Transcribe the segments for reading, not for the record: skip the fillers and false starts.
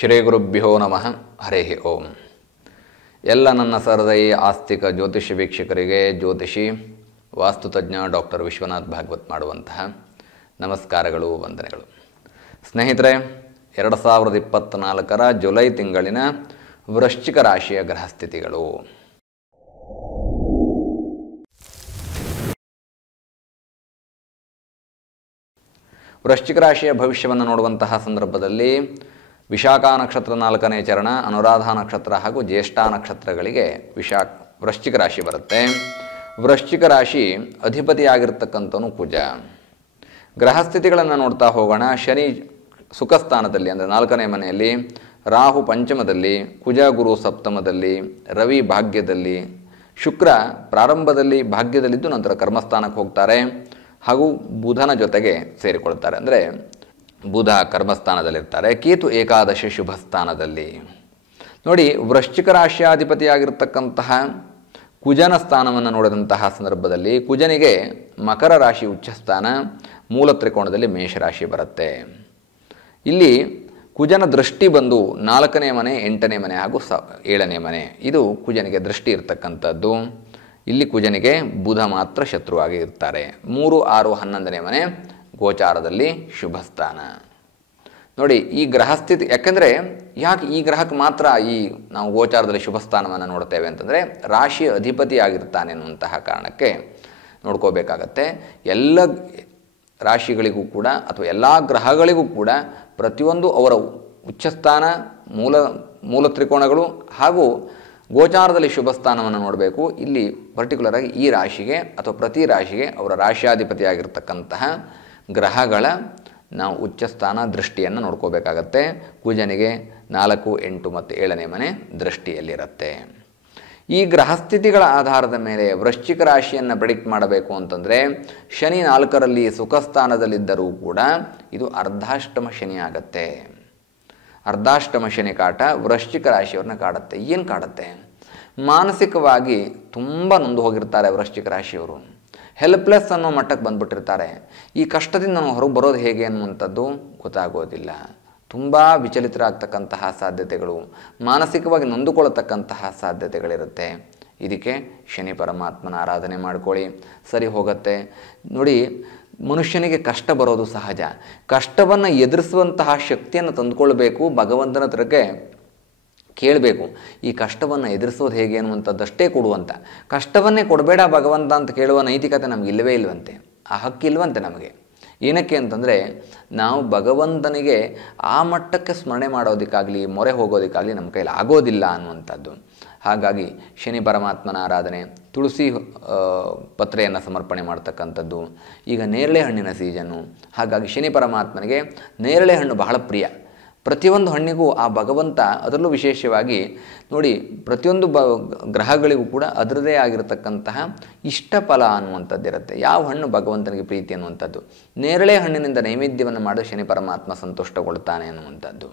ಶ್ರೀ ಗುರುಭ್ಯೋ ನಮಃ. ಹರೇ ಓಂ. ಎಲ್ಲ ನನ್ನ ಸಹೃದಯಿ ಆಸ್ತಿಕ ಜ್ಯೋತಿಷಿ ವೀಕ್ಷಕರಿಗೆ ಜ್ಯೋತಿಷಿ ವಾಸ್ತುತಜ್ಞ ಡಾಕ್ಟರ್ ವಿಶ್ವನಾಥ್ ಭಾಗವತ್ ಮಾಡುವಂತಹ ನಮಸ್ಕಾರಗಳು, ವಂದನೆಗಳು. ಸ್ನೇಹಿತರೆ, 2024 ಜುಲೈ ತಿಂಗಳಿನ ವೃಶ್ಚಿಕ ರಾಶಿಯ ಗ್ರಹಸ್ಥಿತಿಗಳು. ವೃಶ್ಚಿಕ ರಾಶಿಯ ಭವಿಷ್ಯವನ್ನು ನೋಡುವಂತಹ ಸಂದರ್ಭದಲ್ಲಿ ವಿಶಾಖ ನಕ್ಷತ್ರ 4ನೇ ಚರಣ, ಅನುರಾಧ ನಕ್ಷತ್ರ ಹಾಗೂ ಜ್ಯೇಷ್ಠ ನಕ್ಷತ್ರಗಳಿಗೆ ವೃಶ್ಚಿಕ ರಾಶಿ ಬರುತ್ತೆ. ವೃಶ್ಚಿಕ ರಾಶಿ ಅಧಿಪತಿಯಾಗಿರ್ತಕ್ಕಂಥವನು ಕುಜ. ಗ್ರಹಸ್ಥಿತಿಗಳನ್ನು ನೋಡ್ತಾ ಹೋಗೋಣ. ಶನಿ ಸುಖಸ್ಥಾನದಲ್ಲಿ ಅಂದರೆ 4ನೇ ಮನೆಯಲ್ಲಿ, ರಾಹು ಪಂಚಮದಲ್ಲಿ, ಕುಜ ಗುರು ಸಪ್ತಮದಲ್ಲಿ, ರವಿ ಭಾಗ್ಯದಲ್ಲಿ, ಶುಕ್ರ ಪ್ರಾರಂಭದಲ್ಲಿ ಭಾಗ್ಯದಲ್ಲಿದ್ದು ನಂತರ ಕರ್ಮಸ್ಥಾನಕ್ಕೆ ಹೋಗ್ತಾರೆ ಹಾಗೂ ಬುಧನ ಜೊತೆಗೆ ಸೇರಿಕೊಳ್ತಾರೆ. ಅಂದರೆ ಬುಧ ಕರ್ಮಸ್ಥಾನದಲ್ಲಿರ್ತಾರೆ, ಕೇತು ಏಕಾದಶಿ ಶುಭ ಸ್ಥಾನದಲ್ಲಿ. ನೋಡಿ, ವೃಶ್ಚಿಕ ರಾಶಿಯಾಧಿಪತಿಯಾಗಿರ್ತಕ್ಕಂತಹ ಕುಜನ ಸ್ಥಾನವನ್ನು ನೋಡಿದಂತಹ ಸಂದರ್ಭದಲ್ಲಿ ಕುಜನಿಗೆ ಮಕರ ರಾಶಿ ಉಚ್ಚಸ್ಥಾನ, ಮೂಲ ತ್ರಿಕೋಣದಲ್ಲಿ ಮೇಷರಾಶಿ ಬರುತ್ತೆ. ಇಲ್ಲಿ ಕುಜನ ದೃಷ್ಟಿ ಬಂದು 4ನೇ ಮನೆ, 8ನೇ ಮನೆ ಹಾಗೂ 7ನೇ ಮನೆ. ಇದು ಕುಜನಿಗೆ ದೃಷ್ಟಿ ಇರ್ತಕ್ಕಂಥದ್ದು. ಇಲ್ಲಿ ಕುಜನಿಗೆ ಬುಧ ಮಾತ್ರ ಶತ್ರುವಾಗಿ ಇರ್ತಾರೆ. 3, 6, 11ನೇ ಮನೆ ಗೋಚಾರದಲ್ಲಿ ಶುಭ ಸ್ಥಾನ. ನೋಡಿ, ಈ ಗ್ರಹಸ್ಥಿತಿ ಯಾಕೆಂದರೆ ಯಾಕೆ ಈ ಗ್ರಹಕ್ಕೆ ಮಾತ್ರ ನಾವು ಗೋಚಾರದಲ್ಲಿ ಶುಭ ಸ್ಥಾನವನ್ನು ನೋಡ್ತೇವೆ ಅಂತಂದರೆ ರಾಶಿ ಅಧಿಪತಿ ಆಗಿರ್ತಾನೆ ಅನ್ನುವಂತಹ ಕಾರಣಕ್ಕೆ ನೋಡ್ಕೋಬೇಕಾಗತ್ತೆ. ಎಲ್ಲ ರಾಶಿಗಳಿಗೂ ಕೂಡ ಅಥವಾ ಎಲ್ಲ ಗ್ರಹಗಳಿಗೂ ಕೂಡ ಪ್ರತಿಯೊಂದು ಅವರ ಉಚ್ಚಸ್ಥಾನ, ಮೂಲ ತ್ರಿಕೋಣಗಳು ಹಾಗೂ ಗೋಚಾರದಲ್ಲಿ ಶುಭ ಸ್ಥಾನವನ್ನು ನೋಡಬೇಕು. ಇಲ್ಲಿ ಪರ್ಟಿಕ್ಯುಲರ್ ಆಗಿ ಈ ರಾಶಿಗೆ ಅಥವಾ ಪ್ರತಿ ರಾಶಿಗೆ ಅವರ ರಾಶಿಯಾಧಿಪತಿಯಾಗಿರ್ತಕ್ಕಂತಹ ಗ್ರಹಗಳ ನಾವು ಉಚ್ಚಸ್ಥಾನ ದೃಷ್ಟಿಯನ್ನು ನೋಡ್ಕೋಬೇಕಾಗತ್ತೆ. ಕುಜನಿಗೆ 4, 8 ಮತ್ತು 7ನೇ ಮನೆ ದೃಷ್ಟಿಯಲ್ಲಿರುತ್ತೆ. ಈ ಗ್ರಹಸ್ಥಿತಿಗಳ ಆಧಾರದ ಮೇಲೆ ವೃಶ್ಚಿಕ ರಾಶಿಯನ್ನು ಪ್ರೆಡಿಕ್ಟ್ ಮಾಡಬೇಕು ಅಂತಂದರೆ ಶನಿ 4ರಲ್ಲಿ ಸುಖಸ್ಥಾನದಲ್ಲಿದ್ದರೂ ಕೂಡ ಇದು ಅರ್ಧಾಷ್ಟಮ ಶನಿ ಆಗತ್ತೆ. ಅರ್ಧಾಷ್ಟಮ ಶನಿ ಕಾಟ ವೃಶ್ಚಿಕ ರಾಶಿಯವ್ರನ್ನ ಕಾಡುತ್ತೆ. ಏನು ಕಾಡುತ್ತೆ? ಮಾನಸಿಕವಾಗಿ ತುಂಬ ನೊಂದು ಹೋಗಿರ್ತಾರೆ ವೃಶ್ಚಿಕ ರಾಶಿಯವರು. ಹೆಲ್ಪ್ಲೆಸ್ ಅನ್ನೋ ಮಟ್ಟಕ್ಕೆ ಬಂದುಬಿಟ್ಟಿರ್ತಾರೆ. ಈ ಕಷ್ಟದಿಂದ ನಾವು ಹೊರಗೆ ಬರೋದು ಹೇಗೆ ಅನ್ನುವಂಥದ್ದು ಗೊತ್ತಾಗೋದಿಲ್ಲ. ತುಂಬ ವಿಚಲಿತರಾಗ್ತಕ್ಕಂತಹ ಸಾಧ್ಯತೆಗಳು, ಮಾನಸಿಕವಾಗಿ ನೊಂದುಕೊಳ್ಳತಕ್ಕಂತಹ ಸಾಧ್ಯತೆಗಳಿರುತ್ತೆ. ಇದಕ್ಕೆ ಶನಿ ಪರಮಾತ್ಮನ ಆರಾಧನೆ ಮಾಡ್ಕೊಳ್ಳಿ, ಸರಿ ಹೋಗುತ್ತೆ. ನೋಡಿ, ಮನುಷ್ಯನಿಗೆ ಕಷ್ಟ ಬರೋದು ಸಹಜ. ಕಷ್ಟವನ್ನು ಎದುರಿಸುವಂತಹ ಶಕ್ತಿಯನ್ನು ತಂದುಕೊಳ್ಬೇಕು. ಭಗವಂತನ ಹತ್ರಕ್ಕೆ ಕೇಳಬೇಕು, ಈ ಕಷ್ಟವನ್ನು ಎದುರಿಸೋದು ಹೇಗೆ ಅನ್ನುವಂಥದ್ದಷ್ಟೇ ಕೊಡುವಂಥ. ಕಷ್ಟವನ್ನೇ ಕೊಡಬೇಡ ಭಗವಂತ ಅಂತ ಕೇಳುವ ನೈತಿಕತೆ ನಮಗೆ ಇಲ್ಲವೇ ಇಲ್ವಂತೆ, ಆ ಹಕ್ಕಿಲ್ವಂತೆ ನಮಗೆ. ಏನಕ್ಕೆ ಅಂತಂದರೆ ನಾವು ಭಗವಂತನಿಗೆ ಆ ಮಟ್ಟಕ್ಕೆ ಸ್ಮರಣೆ ಮಾಡೋದಕ್ಕಾಗಲಿ ಮೊರೆ ಹೋಗೋದಕ್ಕಾಗಲಿ ನಮ್ಮ ಕೈಲಿ ಆಗೋದಿಲ್ಲ ಅನ್ನುವಂಥದ್ದು. ಹಾಗಾಗಿ ಶನಿ ಪರಮಾತ್ಮನ ಆರಾಧನೆ, ತುಳಸಿ ಪತ್ರೆಯನ್ನು ಸಮರ್ಪಣೆ ಮಾಡ್ತಕ್ಕಂಥದ್ದು. ಈಗ ನೇರಳೆ ಹಣ್ಣಿನ ಸೀಸನ್ನು, ಹಾಗಾಗಿ ಶನಿ ಪರಮಾತ್ಮನಿಗೆ ನೇರಳೆ ಹಣ್ಣು ಬಹಳ ಪ್ರಿಯ. ಪ್ರತಿಯೊಂದು ಹಣ್ಣಿಗೂ ಆ ಭಗವಂತ, ಅದರಲ್ಲೂ ವಿಶೇಷವಾಗಿ ನೋಡಿ, ಪ್ರತಿಯೊಂದು ಗ್ರಹಗಳಿಗೂ ಕೂಡ ಅದರದೇ ಆಗಿರತಕ್ಕಂತಹ ಇಷ್ಟ ಫಲ ಅನ್ನುವಂಥದ್ದಿರುತ್ತೆ. ಯಾವ ಹಣ್ಣು ಭಗವಂತನಿಗೆ ಪ್ರೀತಿ ಅನ್ನುವಂಥದ್ದು. ನೇರಳೆ ಹಣ್ಣಿನಿಂದ ನೈವೇದ್ಯವನ್ನು ಮಾಡಿ ಶನಿ ಪರಮಾತ್ಮ ಸಂತುಷ್ಟಗೊಳ್ತಾನೆ ಅನ್ನುವಂಥದ್ದು.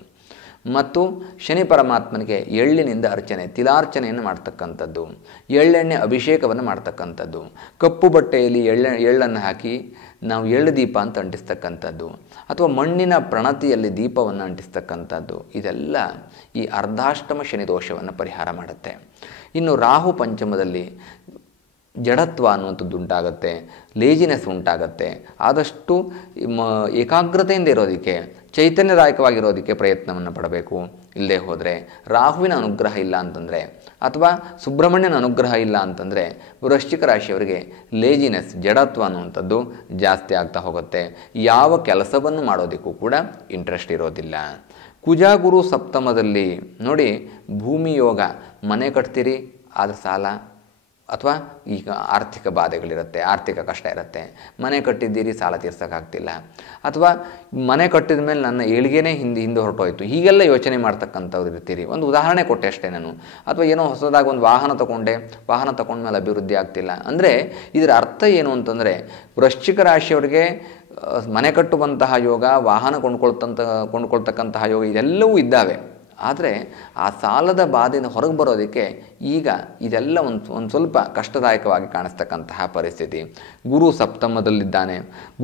ಮತ್ತು ಶನಿ ಪರಮಾತ್ಮನಿಗೆ ಎಳ್ಳಿನಿಂದ ಅರ್ಚನೆ, ತಿಲಾರ್ಚನೆಯನ್ನು ಮಾಡ್ತಕ್ಕಂಥದ್ದು, ಎಳ್ಳೆಣ್ಣೆ ಅಭಿಷೇಕವನ್ನು ಮಾಡ್ತಕ್ಕಂಥದ್ದು, ಕಪ್ಪು ಬಟ್ಟೆಯಲ್ಲಿ ಎಳ್ಳನ್ನು ಹಾಕಿ ನಾವು ಎಳ್ಳು ದೀಪ ಅಂತ ಅಂಟಿಸ್ತಕ್ಕಂಥದ್ದು, ಅಥವಾ ಮಣ್ಣಿನ ಪ್ರಣತಿಯಲ್ಲಿ ದೀಪವನ್ನು ಅಂಟಿಸ್ತಕ್ಕಂಥದ್ದು. ಇದೆಲ್ಲ ಈ ಅರ್ಧಾಷ್ಟಮ ಶನಿ ದೋಷವನ್ನು ಪರಿಹಾರ ಮಾಡುತ್ತೆ. ಇನ್ನು ರಾಹು ಪಂಚಮದಲ್ಲಿ ಜಡತ್ವ ಅನ್ನುವಂಥದ್ದು ಉಂಟಾಗುತ್ತೆ, ಲೇಜಿನೆಸ್ ಉಂಟಾಗುತ್ತೆ. ಆದಷ್ಟು ಏಕಾಗ್ರತೆಯಿಂದ ಇರೋದಕ್ಕೆ, ಚೈತನ್ಯದಾಯಕವಾಗಿರೋದಕ್ಕೆ ಪ್ರಯತ್ನವನ್ನು ಪಡಬೇಕು. ಇಲ್ಲದೆ ಹೋದರೆ ರಾಹುವಿನ ಅನುಗ್ರಹ ಇಲ್ಲ ಅಂತಂದರೆ ಅಥವಾ ಸುಬ್ರಹ್ಮಣ್ಯನ ಅನುಗ್ರಹ ಇಲ್ಲ ಅಂತಂದರೆ ವೃಶ್ಚಿಕ ರಾಶಿಯವರಿಗೆ ಲೇಜಿನೆಸ್, ಜಡತ್ವ ಅನ್ನುವಂಥದ್ದು ಜಾಸ್ತಿ ಆಗ್ತಾ ಹೋಗುತ್ತೆ. ಯಾವ ಕೆಲಸವನ್ನು ಮಾಡೋದಕ್ಕೂ ಕೂಡ ಇಂಟ್ರೆಸ್ಟ್ ಇರೋದಿಲ್ಲ. ಕುಜ ಗುರು ಸಪ್ತಮದಲ್ಲಿ ನೋಡಿ, ಭೂಮಿ ಯೋಗ, ಮನೆ ಕಟ್ತೀರಿ ಆದರೆ ಸಾಲ ಅಥವಾ ಈಗ ಆರ್ಥಿಕ ಬಾಧೆಗಳಿರುತ್ತೆ, ಆರ್ಥಿಕ ಕಷ್ಟ ಇರುತ್ತೆ. ಮನೆ ಕಟ್ಟಿದ್ದೀರಿ, ಸಾಲ ತೀರ್ಸೋಕ್ಕಾಗ್ತಿಲ್ಲ, ಅಥವಾ ಮನೆ ಕಟ್ಟಿದ ಮೇಲೆ ನನ್ನ ಏಳಿಗೆನೇ ಹಿಂದೆ ಹೊರಟೋಯ್ತು, ಹೀಗೆಲ್ಲ ಯೋಚನೆ ಮಾಡ್ತಕ್ಕಂಥವ್ರು ಇರ್ತೀರಿ. ಒಂದು ಉದಾಹರಣೆ ಕೊಟ್ಟೆ ಅಷ್ಟೇ ನಾನು. ಅಥವಾ ಏನೋ ಹೊಸದಾಗಿ ಒಂದು ವಾಹನ ತಗೊಂಡ್ಮೇಲೆ ಅಭಿವೃದ್ಧಿ ಆಗ್ತಿಲ್ಲ ಅಂದರೆ ಇದರ ಅರ್ಥ ಏನು ಅಂತಂದರೆ ವೃಶ್ಚಿಕ ರಾಶಿಯವರಿಗೆ ಮನೆ ಕಟ್ಟುವಂತಹ ಯೋಗ, ವಾಹನ ಕೊಂಡ್ಕೊಳ್ತಕ್ಕಂತಹ ಯೋಗ ಇದೆಲ್ಲವೂ ಇದ್ದಾವೆ. ಆದರೆ ಆ ಸಾಲದ ಬಾಧೆಯಿಂದ ಹೊರಗೆ ಬರೋದಕ್ಕೆ ಈಗ ಇದೆಲ್ಲ ಒಂದು ಸ್ವಲ್ಪ ಕಷ್ಟದಾಯಕವಾಗಿ ಕಾಣಿಸ್ತಕ್ಕಂತಹ ಪರಿಸ್ಥಿತಿ. ಗುರು ಸಪ್ತಮದಲ್ಲಿದ್ದಾನೆ,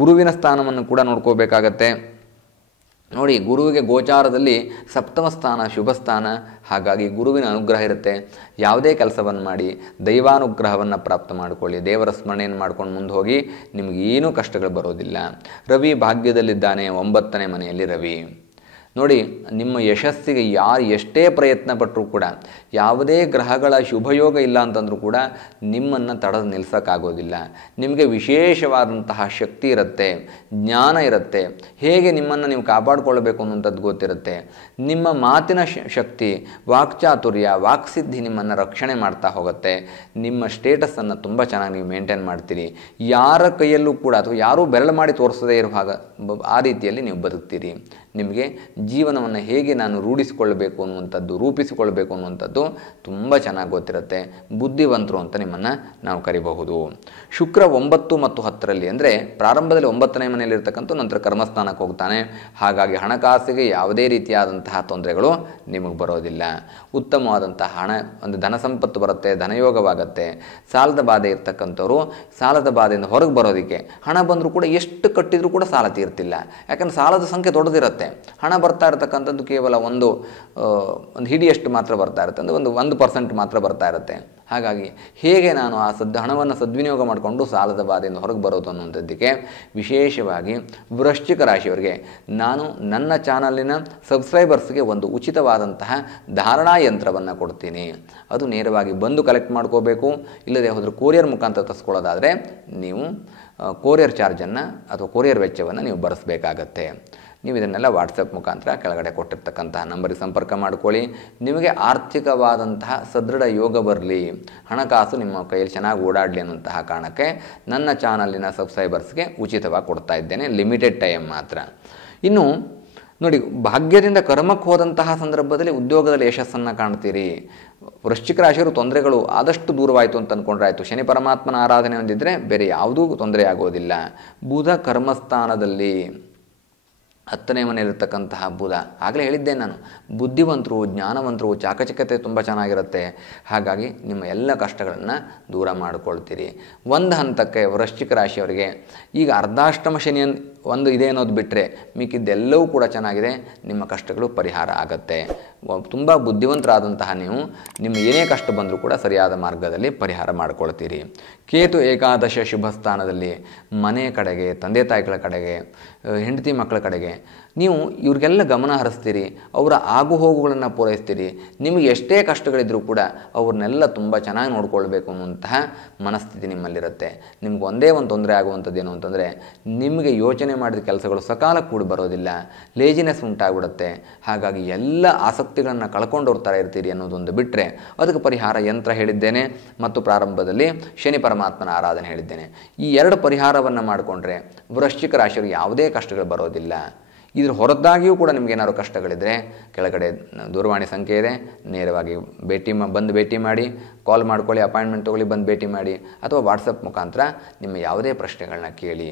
ಗುರುವಿನ ಸ್ಥಾನವನ್ನು ಕೂಡ ನೋಡ್ಕೋಬೇಕಾಗತ್ತೆ. ನೋಡಿ, ಗುರುವಿಗೆ ಗೋಚಾರದಲ್ಲಿ ಸಪ್ತಮ ಸ್ಥಾನ ಶುಭ ಸ್ಥಾನ. ಹಾಗಾಗಿ ಗುರುವಿನ ಅನುಗ್ರಹ ಇರುತ್ತೆ. ಯಾವುದೇ ಕೆಲಸವನ್ನು ಮಾಡಿ ದೈವಾನುಗ್ರಹವನ್ನು ಪ್ರಾಪ್ತ ಮಾಡಿಕೊಳ್ಳಿ. ದೇವರ ಸ್ಮರಣೆಯನ್ನು ಮಾಡ್ಕೊಂಡು ಮುಂದೆ ಹೋಗಿ, ನಿಮಗೇನೂ ಕಷ್ಟಗಳು ಬರೋದಿಲ್ಲ. ರವಿ ಭಾಗ್ಯದಲ್ಲಿದ್ದಾನೆ, 9ನೇ ಮನೆಯಲ್ಲಿ ರವಿ. ನೋಡಿ, ನಿಮ್ಮ ಯಶಸ್ಸಿಗೆ ಯಾರು ಎಷ್ಟೇ ಪ್ರಯತ್ನ ಪಟ್ಟರೂ ಕೂಡ, ಯಾವುದೇ ಗ್ರಹಗಳ ಶುಭಯೋಗ ಇಲ್ಲ ಅಂತಂದರೂ ಕೂಡ ನಿಮ್ಮನ್ನು ತಡೆದು ನಿಲ್ಲಿಸೋಕ್ಕಾಗೋದಿಲ್ಲ. ನಿಮಗೆ ವಿಶೇಷವಾದಂತಹ ಶಕ್ತಿ ಇರುತ್ತೆ, ಜ್ಞಾನ ಇರುತ್ತೆ, ಹೇಗೆ ನಿಮ್ಮನ್ನು ನೀವು ಕಾಪಾಡಿಕೊಳ್ಬೇಕು ಅನ್ನುವಂಥದ್ದು ಗೊತ್ತಿರುತ್ತೆ. ನಿಮ್ಮ ಮಾತಿನ ಶಕ್ತಿ, ವಾಕ್ಚಾತುರ್ಯ, ವಾಕ್ಸಿದ್ಧಿ ನಿಮ್ಮನ್ನು ರಕ್ಷಣೆ ಮಾಡ್ತಾ ಹೋಗುತ್ತೆ. ನಿಮ್ಮ ಸ್ಟೇಟಸನ್ನು ತುಂಬ ಚೆನ್ನಾಗಿ ನೀವು ಮೇಂಟೈನ್ ಮಾಡ್ತೀರಿ. ಯಾರ ಕೈಯಲ್ಲೂ ಕೂಡ ಅಥವಾ ಯಾರೂ ಬೆರಳು ಮಾಡಿ ತೋರಿಸದೇ ಇರೋ ಹಾಗೆ ಆ ರೀತಿಯಲ್ಲಿ ನೀವು ಬದುಕ್ತೀರಿ. ನಿಮಗೆ ಜೀವನವನ್ನು ಹೇಗೆ ನಾನು ರೂಢಿಸಿಕೊಳ್ಳಬೇಕು ಅನ್ನುವಂಥದ್ದು, ರೂಪಿಸಿಕೊಳ್ಬೇಕು ಅನ್ನುವಂಥದ್ದು ತುಂಬ ಚೆನ್ನಾಗಿ ಗೊತ್ತಿರುತ್ತೆ. ಬುದ್ಧಿವಂತರು ಅಂತ ನಿಮ್ಮನ್ನು ನಾವು ಕರಿಬಹುದು. ಶುಕ್ರ 9 ಮತ್ತು 10ರಲ್ಲಿ, ಅಂದರೆ ಪ್ರಾರಂಭದಲ್ಲಿ 9ನೇ ಮನೆಯಲ್ಲಿರ್ತಕ್ಕಂಥ, ನಂತರ ಕರ್ಮಸ್ಥಾನಕ್ಕೆ ಹೋಗ್ತಾನೆ. ಹಾಗಾಗಿ ಹಣಕಾಸಿಗೆ ಯಾವುದೇ ರೀತಿಯಾದಂತಹ ತೊಂದರೆಗಳು ನಿಮಗೆ ಬರೋದಿಲ್ಲ. ಉತ್ತಮವಾದಂತಹ ಒಂದು ಧನ ಸಂಪತ್ತು ಬರುತ್ತೆ, ಧನಯೋಗವಾಗುತ್ತೆ. ಸಾಲದ ಬಾಧೆ ಇರ್ತಕ್ಕಂಥವ್ರು ಸಾಲದ ಬಾಧೆಯಿಂದ ಹೊರಗೆ ಬರೋದಕ್ಕೆ, ಹಣ ಬಂದರೂ ಕೂಡ ಎಷ್ಟು ಕಟ್ಟಿದರೂ ಕೂಡ ಸಾಲ ತೀರ್ತಿಲ್ಲ. ಯಾಕಂದರೆ ಸಾಲದ ಸಂಖ್ಯೆ ದೊಡ್ಡದಿರುತ್ತೆ. ಹಣ ಬರ್ತಾ ಇರತಕ್ಕಂಥದ್ದು ಕೇವಲ ಒಂದು ಹಿಡಿಯಷ್ಟು ಮಾತ್ರ ಬರ್ತಾ ಇರುತ್ತೆ, ಅಂದರೆ 1% ಮಾತ್ರ ಬರ್ತಾ ಇರುತ್ತೆ. ಹಾಗಾಗಿ ಹೇಗೆ ನಾನು ಆ ಹಣವನ್ನು ಸದ್ವಿನಿಯೋಗ ಮಾಡಿಕೊಂಡು ಸಾಲದ ಬಾಧೆಯಿಂದ ಹೊರಗೆ ಬರೋದು ಅನ್ನುವಂಥದ್ದಕ್ಕೆ ವಿಶೇಷವಾಗಿ ವೃಶ್ಚಿಕ ರಾಶಿಯವರಿಗೆ ನಾನು ನನ್ನ ಚಾನಲಿನ ಸಬ್ಸ್ಕ್ರೈಬರ್ಸ್ಗೆ ಒಂದು ಉಚಿತವಾದಂತಹ ಧಾರಣಾ ಯಂತ್ರವನ್ನು ಕೊಡ್ತೀನಿ. ಅದು ನೇರವಾಗಿ ಬಂದು ಕಲೆಕ್ಟ್ ಮಾಡ್ಕೋಬೇಕು. ಇಲ್ಲದೆ ಹೋದರೆ ಕೊರಿಯರ್ ಮುಖಾಂತರ ತರಿಸ್ಕೊಳ್ಳೋದಾದರೆ ನೀವು ಕೊರಿಯರ್ ಚಾರ್ಜನ್ನು ಅಥವಾ ಕೊರಿಯರ್ ವೆಚ್ಚವನ್ನು ನೀವು ಭರಿಸಬೇಕಾಗತ್ತೆ. ನೀವು ಇದನ್ನೆಲ್ಲ ವಾಟ್ಸಪ್ ಮುಖಾಂತರ ಕೆಳಗಡೆ ಕೊಟ್ಟಿರ್ತಕ್ಕಂತಹ ನಂಬರಿಗೆ ಸಂಪರ್ಕ ಮಾಡ್ಕೊಳ್ಳಿ. ನಿಮಗೆ ಆರ್ಥಿಕವಾದಂತಹ ಸದೃಢ ಯೋಗ ಬರಲಿ, ಹಣಕಾಸು ನಿಮ್ಮ ಕೈಯಲ್ಲಿ ಚೆನ್ನಾಗಿ ಓಡಾಡಲಿ ಅನ್ನುವಂತಹ ಕಾರಣಕ್ಕೆ ನನ್ನ ಚಾನಲಿನ ಸಬ್ಸ್ಕ್ರೈಬರ್ಸ್ಗೆ ಉಚಿತವಾಗಿ ಕೊಡ್ತಾ ಇದ್ದೇನೆ, ಲಿಮಿಟೆಡ್ ಟೈಮ್ ಮಾತ್ರ. ಇನ್ನು ನೋಡಿ, ಭಾಗ್ಯದಿಂದ ಕರ್ಮಕ್ಕೆ ಹೋದಂತಹ ಸಂದರ್ಭದಲ್ಲಿ ಉದ್ಯೋಗದಲ್ಲಿ ಯಶಸ್ಸನ್ನು ಕಾಣ್ತೀರಿ. ವೃಶ್ಚಿಕ ರಾಶಿಯವರು ತೊಂದರೆಗಳು ಆದಷ್ಟು ದೂರವಾಯಿತು ಅಂತ ಅಂದ್ಕೊಂಡ್ರೆ ಆಯಿತು. ಶನಿ ಪರಮಾತ್ಮನ ಆರಾಧನೆ ಹೊಂದಿದ್ರೆ ಬೇರೆ ಯಾವುದೂ ತೊಂದರೆ ಆಗೋದಿಲ್ಲ. ಬುಧ ಕರ್ಮಸ್ಥಾನದಲ್ಲಿ 10ನೇ ಮನೆಯಲ್ಲಿರ್ತಕ್ಕಂತಹ ಬುಧ, ಆಗಲೇ ಹೇಳಿದ್ದೆ ನಾನು, ಬುದ್ಧಿವಂತರು, ಜ್ಞಾನವಂತರು, ಚಾಕಚಕ್ಯತೆ ತುಂಬ ಚೆನ್ನಾಗಿರುತ್ತೆ. ಹಾಗಾಗಿ ನಿಮ್ಮ ಎಲ್ಲ ಕಷ್ಟಗಳನ್ನು ದೂರ ಮಾಡಿಕೊಳ್ತೀರಿ. ಒಂದು ಹಂತಕ್ಕೆ ವೃಶ್ಚಿಕ ರಾಶಿಯವರಿಗೆ ಈಗ ಅರ್ಧಾಷ್ಟಮ ಶನಿ ಒಂದು ಇದೆ ಅನ್ನೋದು ಬಿಟ್ಟರೆ ಮಿಕ್ಕಿದ್ದೆಲ್ಲವೂ ಕೂಡ ಚೆನ್ನಾಗಿದೆ. ನಿಮ್ಮ ಕಷ್ಟಗಳು ಪರಿಹಾರ ಆಗತ್ತೆ. ತುಂಬ ಬುದ್ಧಿವಂತರಾದಂತಹ ನೀವು ನಿಮ್ಮ ಏನೇ ಕಷ್ಟ ಬಂದರೂ ಕೂಡ ಸರಿಯಾದ ಮಾರ್ಗದಲ್ಲಿ ಪರಿಹಾರ ಮಾಡಿಕೊಳ್ತೀರಿ. ಕೇತು ಏಕಾದಶ ಶುಭ ಸ್ಥಾನದಲ್ಲಿ ಮನೆ ಕಡೆಗೆ, ತಂದೆ ತಾಯಿಗಳ ಕಡೆಗೆ, ಹೆಂಡತಿ ಮಕ್ಕಳ ಕಡೆಗೆ ನೀವು ಇವ್ರಿಗೆಲ್ಲ ಗಮನ ಹರಿಸ್ತೀರಿ. ಅವರ ಆಗು ಹೋಗುಗಳನ್ನು ಪೂರೈಸ್ತೀರಿ. ನಿಮಗೆ ಎಷ್ಟೇ ಕಷ್ಟಗಳಿದ್ರೂ ಕೂಡ ಅವ್ರನ್ನೆಲ್ಲ ತುಂಬ ಚೆನ್ನಾಗಿ ನೋಡ್ಕೊಳ್ಬೇಕು ಅನ್ನುವಂತಹ ಮನಸ್ಥಿತಿ ನಿಮ್ಮಲ್ಲಿರುತ್ತೆ. ನಿಮ್ಗೆ ಒಂದೇ ಒಂದು ತೊಂದರೆ ಆಗುವಂಥದ್ದು ಏನು ಅಂತಂದರೆ, ನಿಮಗೆ ಯೋಚನೆ ಮಾಡಿದ ಕೆಲಸಗಳು ಸಕಾಲ ಕೂಡಿ ಬರೋದಿಲ್ಲ, ಲೇಜಿನೆಸ್ ಉಂಟಾಗ್ಬಿಡುತ್ತೆ. ಹಾಗಾಗಿ ಎಲ್ಲ ಆಸಕ್ತಿಗಳನ್ನು ಕಳ್ಕೊಂಡವ್ರ ಥರ ಇರ್ತೀರಿ ಅನ್ನೋದೊಂದು ಬಿಟ್ಟರೆ ಅದಕ್ಕೆ ಪರಿಹಾರ ಯಂತ್ರ ಹೇಳಿದ್ದೇನೆ ಮತ್ತು ಪ್ರಾರಂಭದಲ್ಲಿ ಶನಿ ಪರಮಾತ್ಮನ ಆರಾಧನೆ ಹೇಳಿದ್ದೇನೆ. ಈ 2 ಪರಿಹಾರವನ್ನು ಮಾಡಿಕೊಂಡ್ರೆ ವೃಶ್ಚಿಕ ರಾಶಿಯವರಿಗೆ ಯಾವುದೇ ಕಷ್ಟಗಳು ಬರೋದಿಲ್ಲ. ಇದ್ರ ಹೊರತಾಗಿಯೂ ಕೂಡ ನಿಮಗೇನಾದ್ರು ಕಷ್ಟಗಳಿದ್ದರೆ ಕೆಳಗಡೆ ದೂರವಾಣಿ ಸಂಖ್ಯೆ ಇದೆ, ನೇರವಾಗಿ ಬಂದು ಭೇಟಿ ಮಾಡಿ, ಕಾಲ್ ಮಾಡ್ಕೊಳ್ಳಿ, ಅಪಾಯಿಂಟ್ಮೆಂಟ್ ತೊಗೊಳ್ಳಿ, ಬಂದು ಭೇಟಿ ಮಾಡಿ, ಅಥವಾ ವಾಟ್ಸಪ್ ಮುಖಾಂತರ ನಿಮ್ಮ ಯಾವುದೇ ಪ್ರಶ್ನೆಗಳನ್ನ ಕೇಳಿ.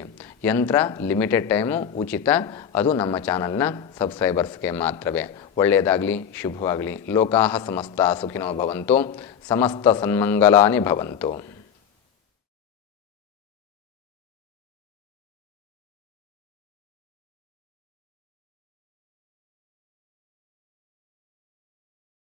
ಯಂತ್ರ ಲಿಮಿಟೆಡ್ ಟೈಮು, ಉಚಿತ, ಅದು ನಮ್ಮ ಚಾನಲ್ನ ಸಬ್ಸ್ಕ್ರೈಬರ್ಸ್ಗೆ ಮಾತ್ರವೇ. ಒಳ್ಳೆಯದಾಗಲಿ, ಶುಭವಾಗಲಿ. ಲೋಕಾಹ ಸಮಸ್ತ ಸುಖಿನೋ ಭವಂತು, ಸಮಸ್ತ ಸನ್ಮಂಗಲಾನಿ ಭವಂತು.